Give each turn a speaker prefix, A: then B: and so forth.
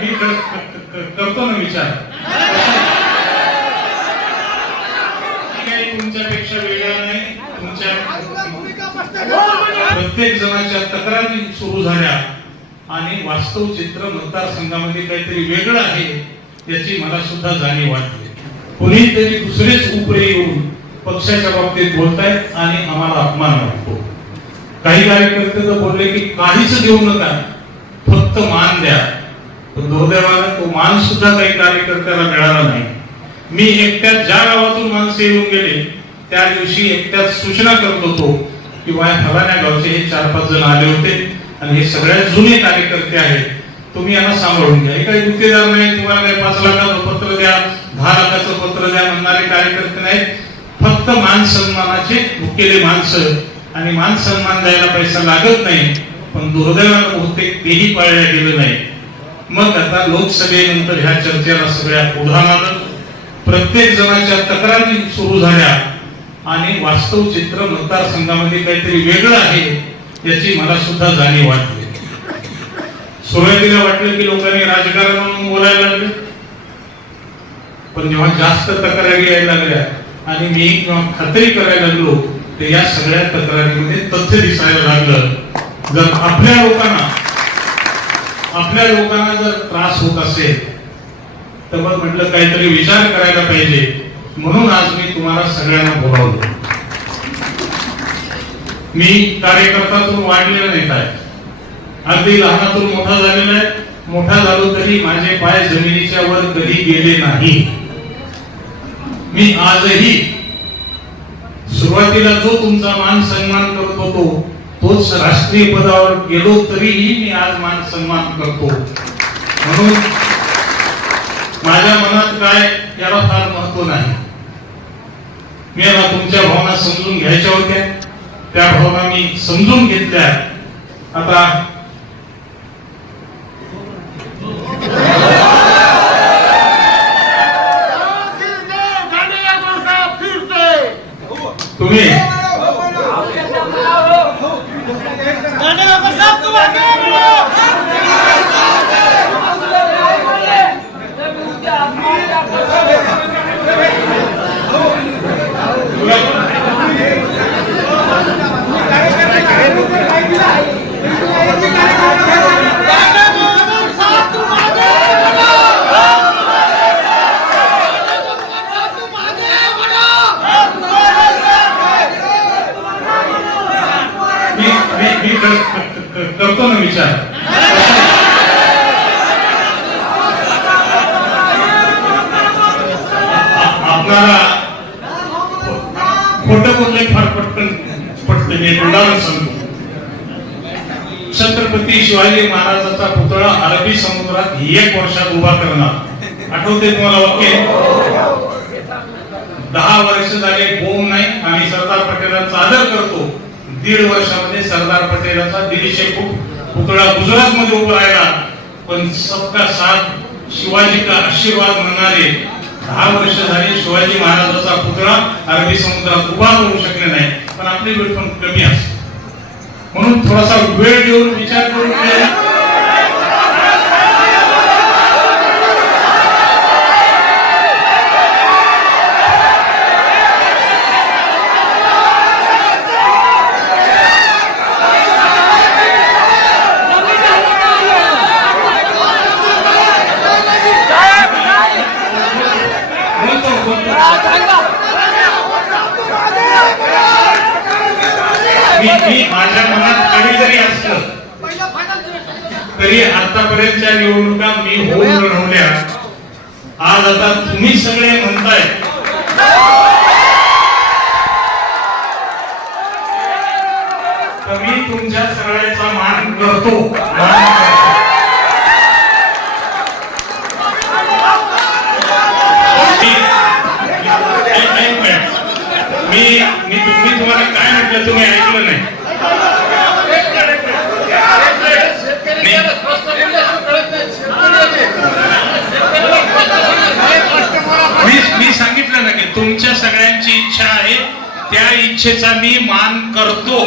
A: मी करतो ना विचार. काही तुमच्यापेक्षा वेगळा नाही तुमच्या प्रत्येक जणांच्या तक्रारी सुरू झाल्या. आणि वास्तव चित्र मतदारसंघामध्ये काहीतरी वेगळं आहे याची मला सुद्धा जाणीव वाटते. कुणीतरी दुसरेच उपरे येऊन पक्षाच्या बाबतीत बोलतायत आणि आम्हाला अपमान वाटतो. काही कार्यकर्ते तर बोलले की काहीच देऊ नका फक्त मान द्या. दुर्दैवानं तो मान सुद्धा काही कार्यकर्त्याला मिळाला नाही. मी एकट्यात ज्या गावातून माणसं येऊन गेले त्या दिवशी एकट्यात सूचना करत होतो की वाय फलाण्या गावचे हे चार पाच जण आले होते आणि हे सगळ्यात जुने कार्यकर्ते आहेत. तुम्ही यांना सांभाळून घ्या. हे काही गुत्तेदार नाही तुम्हाला काही पाच लाखाचं पत्र द्या दहा लाखाचं पत्र द्या म्हणणारे कार्यकर्ते नाहीत. फक्त मान सन्मानाचे भुकेले माणसं आणि मान सन्मान द्यायला पैसा लागत नाही पण दुर्दैवानं बहुतेक तेही पाळल्या गेलं नाही मग आता लोकसभेनंतर ह्या चर्चेला सगळ्या उधाण आलं प्रत्येक जणांच्या तक्रारी सुरू झाल्या. आणि वास्तव चित्र मतदारसंघामध्ये काहीतरी वेगळं आहे याची मला सुद्धा जाणीव वाटते सुरुवातीला वाटलं की लोकांनी राजकारण म्हणून बोलायला लागले. पण जेव्हा जास्त तक्रारी यायला लागल्या आणि मी खात्री करायला लागलो तर या सगळ्या तक्रारीमध्ये तथ्य दिसायला लागलं. जर आपल्या लोकांना आपल्या लोकांना जर त्रास होत असेल तर मग म्हटलं काहीतरी विचार करायला पाहिजे. म्हणून आज मी तुम्हाला सगळ्यांना बोलावलं. मी कार्यकर्तातून वाढलेला नेता आहे. अगदी लहानातून मोठा झालेला आहे. मोठा झालो तरी माझे पाय जमिनीच्या वर कधी गेले नाही. मी आजही सुरुवातीला जो तुमचा मान सन्मान करतो तो तोच राष्ट्रीय पदावर गेलो तरीही मी आज मान सन्मान करतो. म्हणून माझ्या मनात काय याला फार महत्त्व नाही. मी आता तुमच्या भावना समजून घ्यायच्या होत्या. त्या भावना मी समजून घेतल्या. आता तुम्ही करतो ना विचार. आपल्याला खोटं बोलले फार पटकन पटते मी उदाहरण सांगतो. छत्रपती शिवाजी महाराजाचा पुतळा अरबी समुद्रात एक वर्षात उभा करणार. आठवते तुम्हाला वाक्य? दहा वर्ष झाले बोम नाही आणि सरदार पटेलांचा आदर करतो. दीड वर्षामध्ये सरदार पटेलांचा दीडशे पुतळा गुजरात मध्ये उभा राहिला. पण सबका साथ शिवाजी का आशीर्वाद म्हणणारे दहा वर्ष झाले शिवाजी महाराजाचा पुतळा अरबी समुद्रात उभा करू शकले नाही. पण आपली वेळ पण कमी असते. म्हणून थोडासा वेळ देऊन विचार करून मी माझ्या मनात काही जरी असलं तरी आतापर्यंतच्या निवडणुका मी होऊन लढवल्या आज आता तुम्ही सगळे म्हणताय तर मी तुमच्या सगळ्याचा मान करतो मान करतो. मी- एक- एक मिनिट. मी मी मी तुम्हाला काय म्हटलं तुम्ही ऐकलं नाही. मी मी सांगितलं ना की तुमच्या सगळ्यांची इच्छा आहे त्या इच्छेचा मी मान करतो.